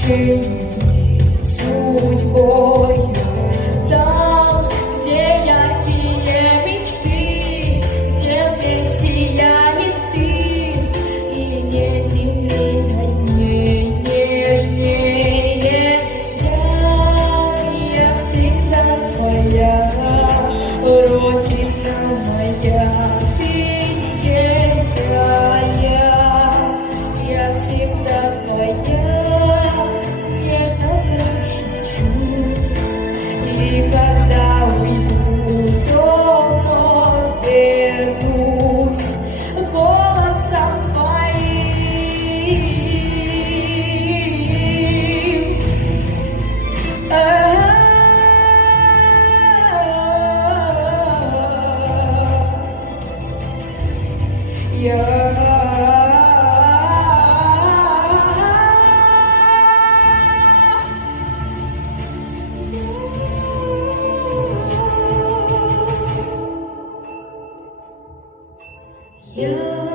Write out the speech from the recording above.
мучений судьбой. Там, где яркие мечты, где вместе я и ты, и не темнее дней нежнее. Я всегда твоя, Родина моя, ты здесь, а я всегда твоя, нежно прошепчу. И когда уйду, то вновь вернусь голосом твоим. Я